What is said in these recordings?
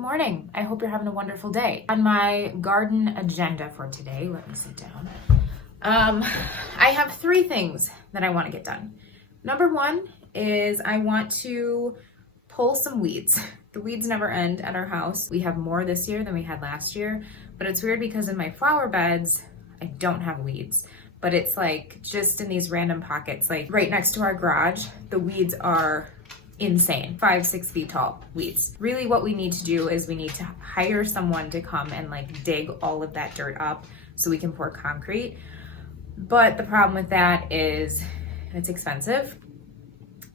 Good morning. I hope you're having a wonderful day. On my garden agenda for today, let me sit down. I have 3 things that I want to get done. Number 1 is I want to pull some weeds. The weeds never end at our house. We have more this year than we had last year, but it's weird because in my flower beds, I don't have weeds, but it's like just in these random pockets, like right next to our garage, the weeds are insane, 5-6 feet tall weeds. Really what we need to do is we need to hire someone to come and like dig all of that dirt up so we can pour concrete. But the problem with that is it's expensive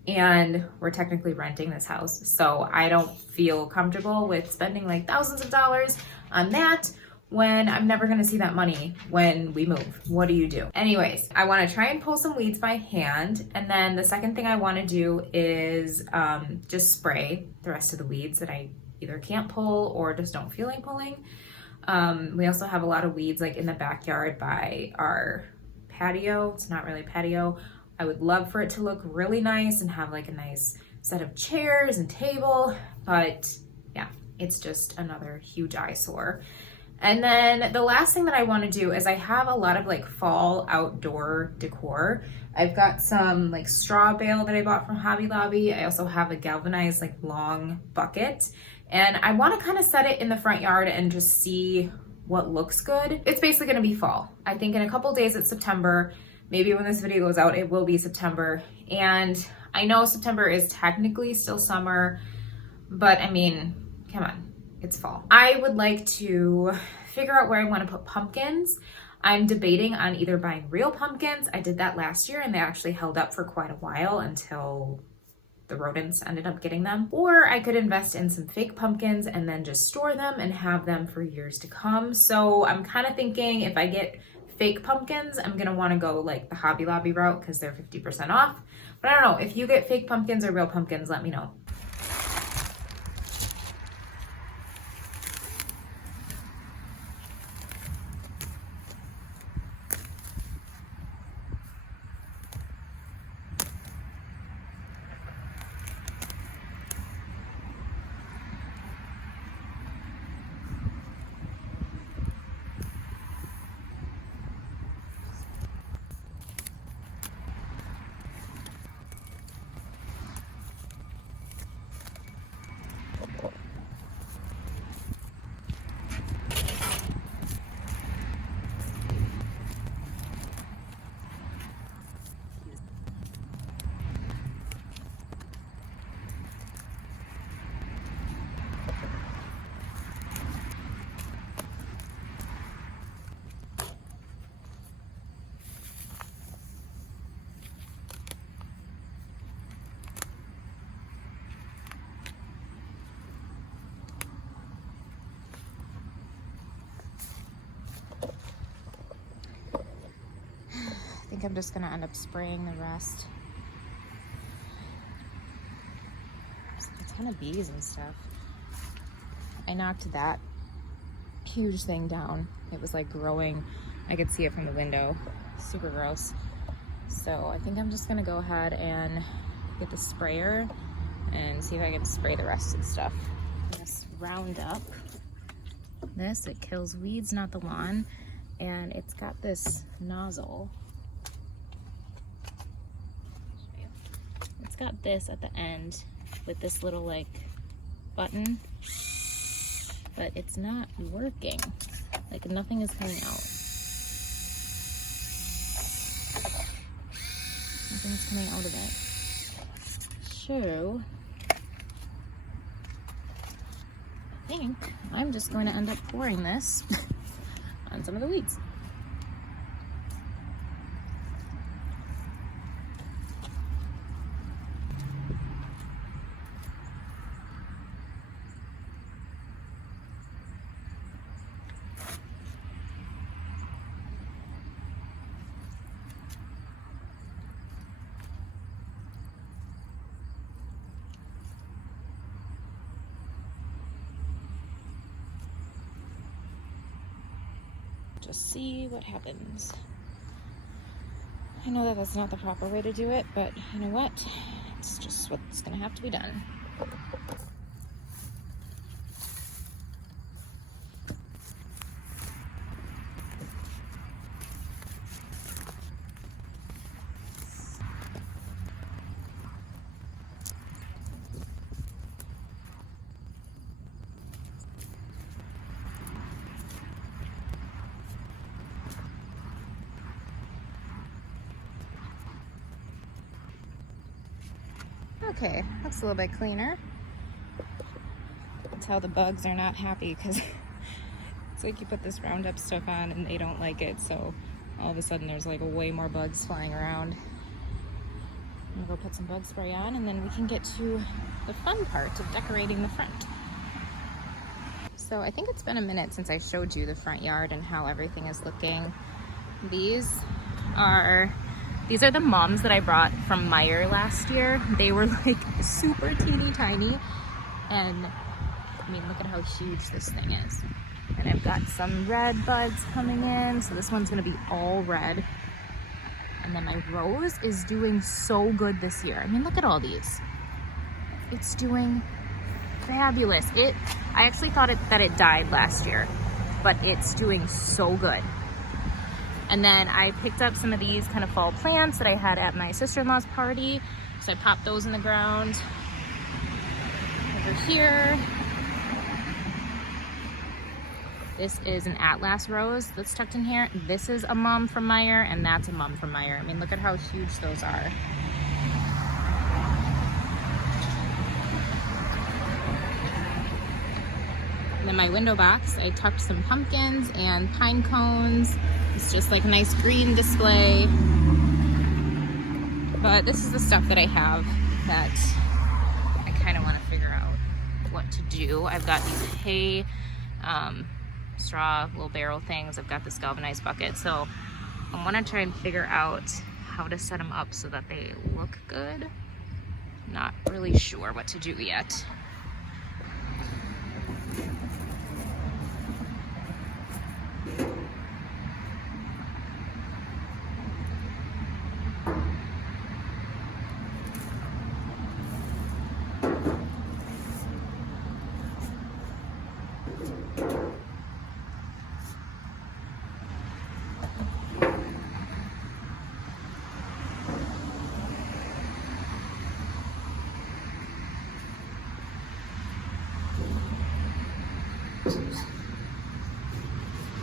and we're technically renting this house. So I don't feel comfortable with spending like thousands of dollars on that when I'm never gonna see that money when we move. What do you do? Anyways, I wanna try and pull some weeds by hand. And then the second thing I wanna do is just spray the rest of the weeds that I either can't pull or just don't feel like pulling. We also have a lot of weeds like in the backyard by our patio. It's not really patio. I would love for it to look really nice and have like a nice set of chairs and table, but yeah, it's just another huge eyesore. And then the last thing that I want to do is I have a lot of like fall outdoor decor. I've got some like straw bale that I bought from Hobby Lobby. I also have a galvanized like long bucket, and I want to kind of set it in the front yard and just see what looks good. It's basically going to be fall. I think in a couple days it's September. Maybe when this video goes out, it will be September. And I know September is technically still summer, but I mean, come on. It's fall. I would like to figure out where I want to put pumpkins. I'm debating on either buying real pumpkins. I did that last year and they actually held up for quite a while until the rodents ended up getting them. Or I could invest in some fake pumpkins and then just store them and have them for years to come. So I'm kind of thinking if I get fake pumpkins, I'm gonna want to go like the Hobby Lobby route because they're 50% off. But I don't know, if you get fake pumpkins or real pumpkins, let me know. I think I'm just gonna end up spraying the rest. There's a ton of bees and stuff. I knocked that huge thing down. It was like growing. I could see it from the window. Super gross. So I think I'm just gonna go ahead and get the sprayer and see if I can spray the rest of the stuff. Just round up this. It kills weeds, not the lawn. And it's got this nozzle. It's got this at the end with this little like button, but it's not working. Like nothing is coming out. Nothing's coming out of it. So I think I'm just going to end up pouring this on some of the weeds. Just see what happens. I know that that's not the proper way to do it, but you know what? It's just what's gonna have to be done. Okay, looks a little bit cleaner. That's how the bugs are not happy, because it's like you put this Roundup stuff on and they don't like it, so all of a sudden there's like way more bugs flying around. I'm gonna go put some bug spray on, and then we can get to the fun part of decorating the front. So I think it's been a minute since I showed you the front yard and how everything is looking. These are the mums that I brought from Meijer last year. They were like super teeny tiny, and I mean, look at how huge this thing is. And I've got some red buds coming in, so this one's gonna be all red. And then my rose is doing so good this year. I mean, look at all these. It's doing fabulous. I actually thought that it died last year, but it's doing so good. And then I picked up some of these kind of fall plants that I had at my sister-in-law's party. So I popped those in the ground. Over here, this is an Atlas rose that's tucked in here. This is a mum from Meijer, and that's a mum from Meijer. I mean, look at how huge those are. And then my window box, I tucked some pumpkins and pine cones. It's just like a nice green display. But this is the stuff that I have that I kind of want to figure out what to do. I've got these hay, straw little barrel things. I've got this galvanized bucket. So I want to try and figure out how to set them up so that they look good. Not really sure what to do yet.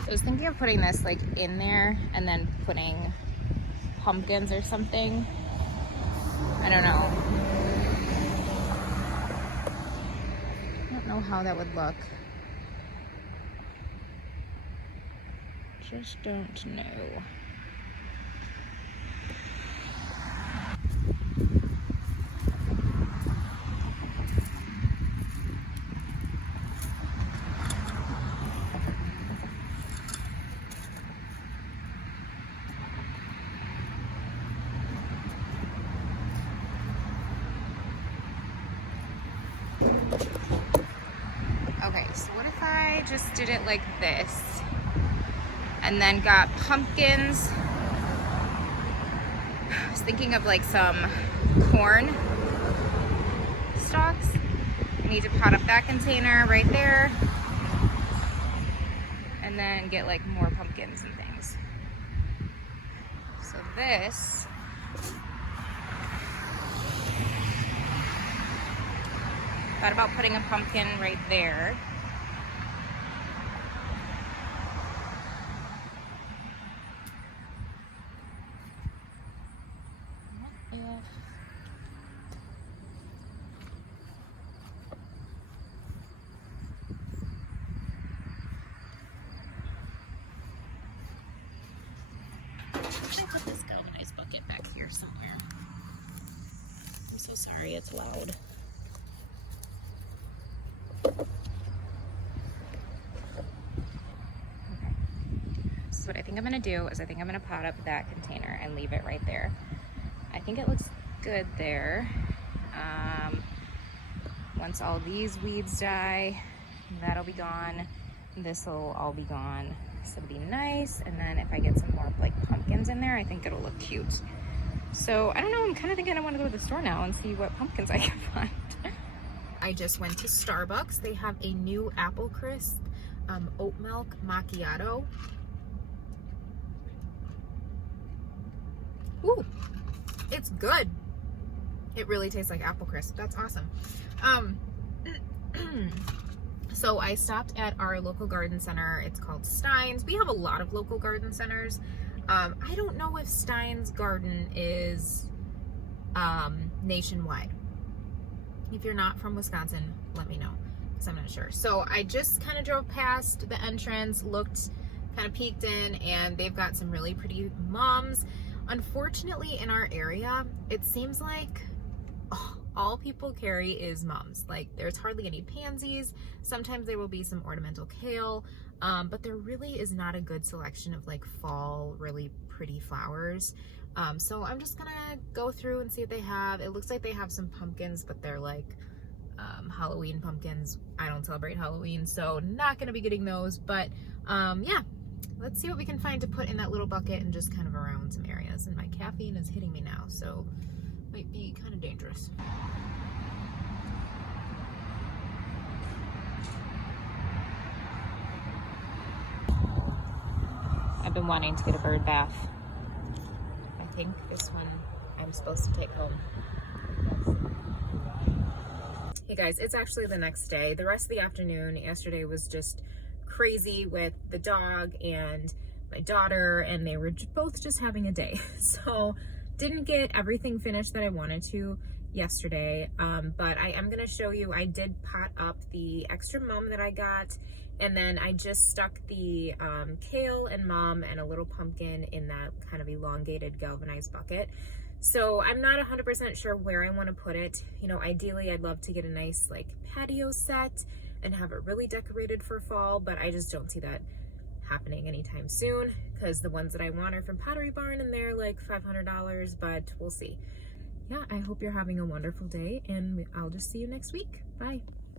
I was thinking of putting this like in there and then putting pumpkins or something. I don't know. I don't know how that would look. Just don't know. Okay, so what if I just did it like this and then got pumpkins? I was thinking of like some corn stalks. I need to pot up that container right there and then get like more pumpkins and things. So this, thought about putting a pumpkin right there. I put this galvanized bucket back here somewhere. I'm so sorry, it's loud. So what I think I'm gonna do is I think I'm gonna pot up that container and leave it right there. I think it looks good there. Once all these weeds die, that'll be gone. This will all be gone. So it'll be nice. And then if I get some more like pumpkins in there, I think it'll look cute. So I don't know, I'm kind of thinking I want to go to the store now and see what pumpkins I can find. I just went to Starbucks. They have a new apple crisp oat milk macchiato. Ooh, it's good. It really tastes like apple crisp. That's awesome. So I stopped at our local garden center. It's called Stein's. We have a lot of local garden centers. I don't know if Stein's Garden is nationwide. If you're not from Wisconsin, let me know, because I'm not sure. So I just kind of drove past the entrance, looked, kind of peeked in, and they've got some really pretty mums. Unfortunately, in our area, it seems like all people carry is mums. Like, there's hardly any pansies. Sometimes there will be some ornamental kale, but there really is not a good selection of like fall, really pretty flowers. So I'm just gonna go through and see what they have. It looks like they have some pumpkins, but they're like Halloween pumpkins. I don't celebrate Halloween, so not gonna be getting those. But yeah, let's see what we can find to put in that little bucket and just kind of around some areas. And my caffeine is hitting me now, so might be kind of dangerous. I've been wanting to get a bird bath. I think this one I'm supposed to take home. Hey guys, it's actually the next day. The rest of the afternoon yesterday was just crazy with the dog and my daughter, and they were both just having a day. So didn't get everything finished that I wanted to yesterday, but I am gonna show you. I did pot up the extra mum that I got, and then I just stuck the kale and mum and a little pumpkin in that kind of elongated galvanized bucket. So I'm not 100% sure where I want to put it. You know, ideally I'd love to get a nice like patio set and have it really decorated for fall, but I just don't see that happening anytime soon, because the ones that I want are from Pottery Barn and they're like $500, but we'll see. Yeah, I hope you're having a wonderful day, and I'll just see you next week. Bye.